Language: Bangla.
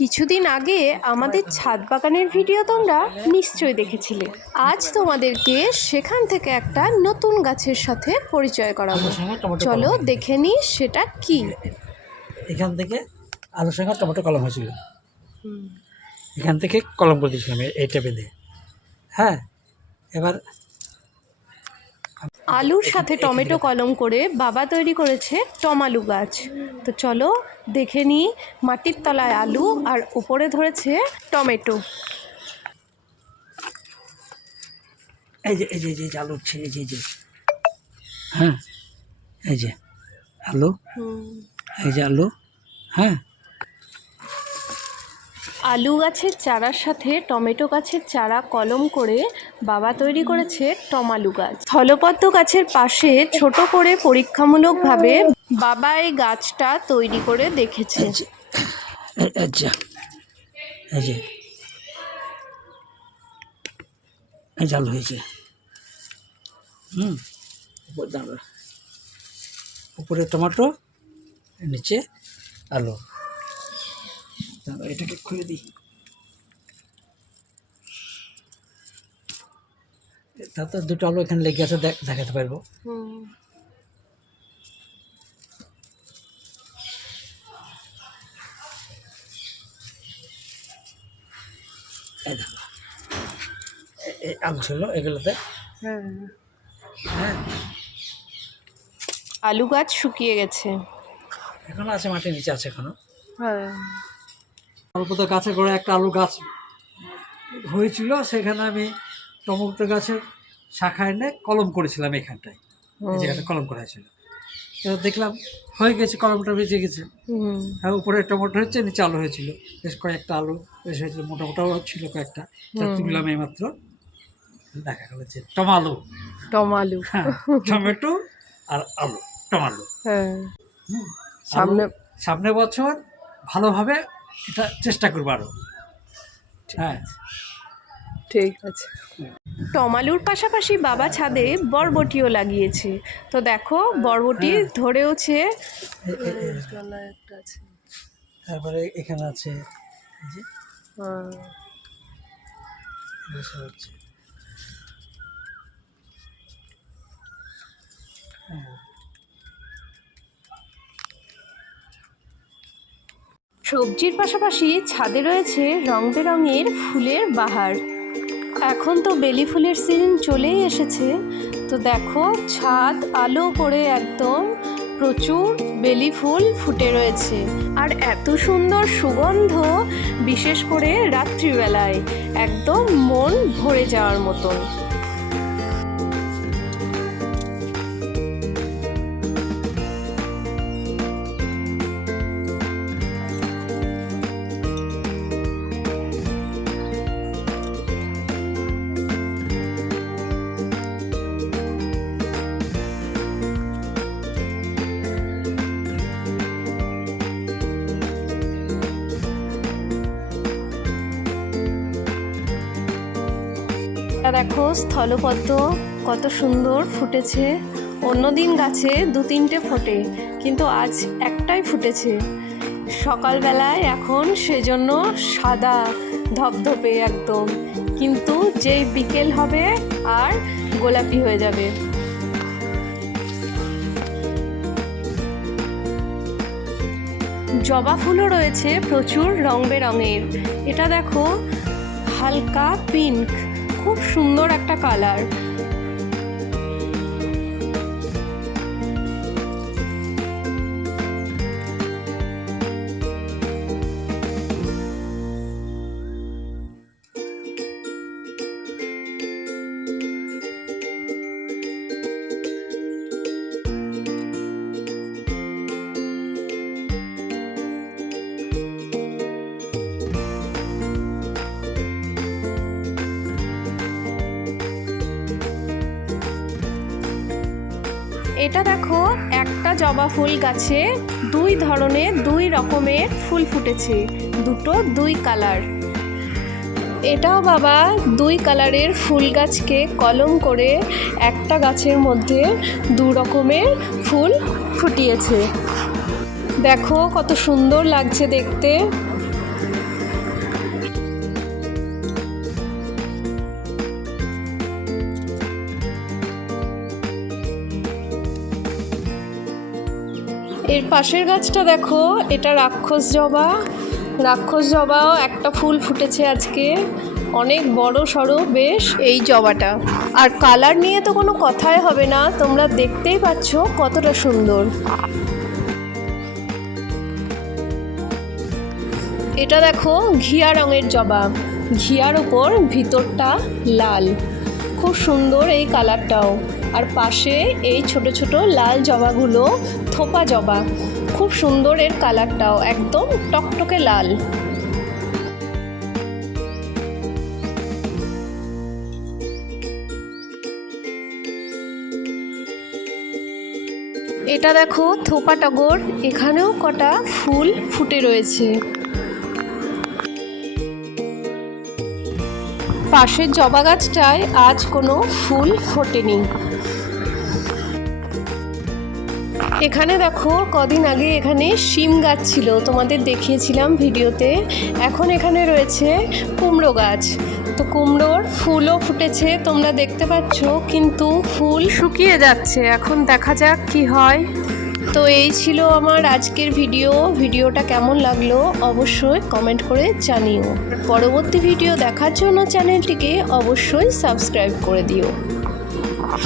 কিছুদিন আগে আমাদের ছাদ বাগানের ভিডিও তোমরা নিশ্চয়ই দেখেছিলে। আজ তোমাদেরকে সেখান থেকে একটা নতুন গাছের সাথে পরিচয় করাবো। চলো দেখে নি সেটা কি। এখান থেকে আলুর সঙ্গে টমেটো কলম হয়েছিল। এখান থেকে কলম করে দিয়েছিলাম এইটা বেঁধে হ্যাঁ এবার আলুর সাথে টমেটো কলম করে বাবা তৈরি করেছে টমালু গাছ। তো চলো দেখে নি মাটির তলায় আলু আর উপরে ধরেছে টমেটো। এই যে এই যে এই যে এই যে আলু উঠছে এই যে এই যে। হ্যাঁ। এই যে আলু। এই যে আলু। হ্যাঁ। আলু গাছের চারার সাথে টমেটো গাছের চারা কলম করে বাবা তৈরি করেছে টমালু গাছ। স্থলপদ্ম গাছের পাশে ছোট করে পরীক্ষামূলকভাবে বাবা এই গাছটা তৈরি করে দেখেছে। যে আলু হয়েছে। হুম উপরে টমেটো, নিচে আলু। দাঁড়া, এটাকে খুলে দিই। তাতে দুটো আলু এখানে লেগে আছে দেখ- দেখাতে পারব। আলু ছিল এগুলোতে। হ্যাঁ। আলু গাছ শুকিয়ে গেছে। এখনও আছে মাটির নিচে আছে এখনও। হ্যাঁ। অল্প তো গাছের গোড়ায় একটা আলু গাছ হয়েছিল সেখানে আমি টমেটো গাছের শাখা এনে কলম করেছিলাম এখানটায়। এই জায়গাটা কলম করা হয়েছিল। দেখলাম হয়ে গেছে কলমটা বেঁচে গেছে। হ্যাঁ উপরে টমেটো হচ্ছে নিচে আলু হয়েছিল। বেশ কয়েকটা আলু বেশ হয়েছিল মোটা মোটাও ছিল কয়েকটা। তা তুললাম এইমাত্র। দেখা গেল যে টমালু। টমালু। হ্যাঁ টমেটো আর আলু টমালু। হ্যাঁ। সামনে সামনে বছর ভালোভাবে এটা চেষ্টা করব আরও। হ্যাঁ। ঠিক আছে। টমালুর পাশাপাশি বাবা ছাদে বরবটিও লাগিয়েছে। তো দেখো বরবটি ধরেওছে। এ- এ- তারপরে এখানে আছে হ্যাঁ, সবজির পাশাপাশি ছাদে রয়েছে রং বেরঙের ফুলের বাহার। এখন তো বেলি ফুলের সিজন চলেই এসেছে। তো দেখো, ছাদ, আলো করে একদম। প্রচুর বেলি ফুল ফুটে রয়েছে। আর এত সুন্দর সুগন্ধ, বিশেষ করে রাত্রিবেলায়। একদম মন ভরে যাওয়ার মতন। দেখো স্থলপদ্ম কত সুন্দর ফুটেছে। অন্যদিন গাছে দু তিনটে ফোটে, কিন্তু আজ একটাই ফুটেছে। সকালবেলায় এখন সেজন্য সাদা ধপধপে একদম, কিন্তু যেই বিকেল হবে আর গোলাপি হয়ে যাবে। জবা ফুলও রয়েছে প্রচুর রং বেরঙের। এটা দেখো হালকা পিঙ্ক। খুব সুন্দর একটা কালার এটা দেখো, একটা জবা ফুল গাছে দুই ধরনের দুই রকমের ফুল ফুটেছে, দুটো দুই কালার। এটাও বাবা দুই কালারের ফুল গাছকে কলম করে একটা গাছের মধ্যে দু রকমের ফুল ফুটিয়েছে। দেখো কত সুন্দর লাগছে দেখতে। এর পাশের গাছটা দেখো, এটা রাক্ষস জবা। রাক্ষস জবাও একটা ফুল ফুটেছে আজকে। অনেক বড় সড়ো, বেশ। এই জবাটা। আর কালার নিয়ে তো কোনো কথাই হবে না, তোমরা দেখতেই পাচ্ছ কতটা সুন্দর। এটা দেখো, ঘিয়া রঙের জবা। ঘিয়ার ওপর ভিতরটা লাল। খুব সুন্দর এই কালারটাও। আর পাশে এই ছোট ছোট লাল জবাগুলো থোপা জবা। খুব সুন্দর এর কালারটাও, একদম টকটকে লাল। এটা দেখো থোপা টগর, এখানেও কটা ফুল ফুটে রয়েছে। পাশের জবা গাছটায় আজ কোনো ফুল ফোটেনি। এখানে দেখো, কদিন আগে এখানে শিম গাছ ছিল, তোমাদের দেখিয়েছিলাম ভিডিওতে। এখন এখানে রয়েছে কুমড়ো গাছ। তো কুমড়োর ফুলও ফুটেছে, তোমরা দেখতে পাচ্ছ, কিন্তু ফুল শুকিয়ে যাচ্ছে। এখন দেখা যাক কি হয়। তো এই ছিল আমার আজকের ভিডিও। ভিডিওটা কেমন লাগল অবশ্যই কমেন্ট করে জানিও। পরবর্তী ভিডিও দেখার জন্য চ্যানেলটিকে অবশ্যই সাবস্ক্রাইব করে দিও।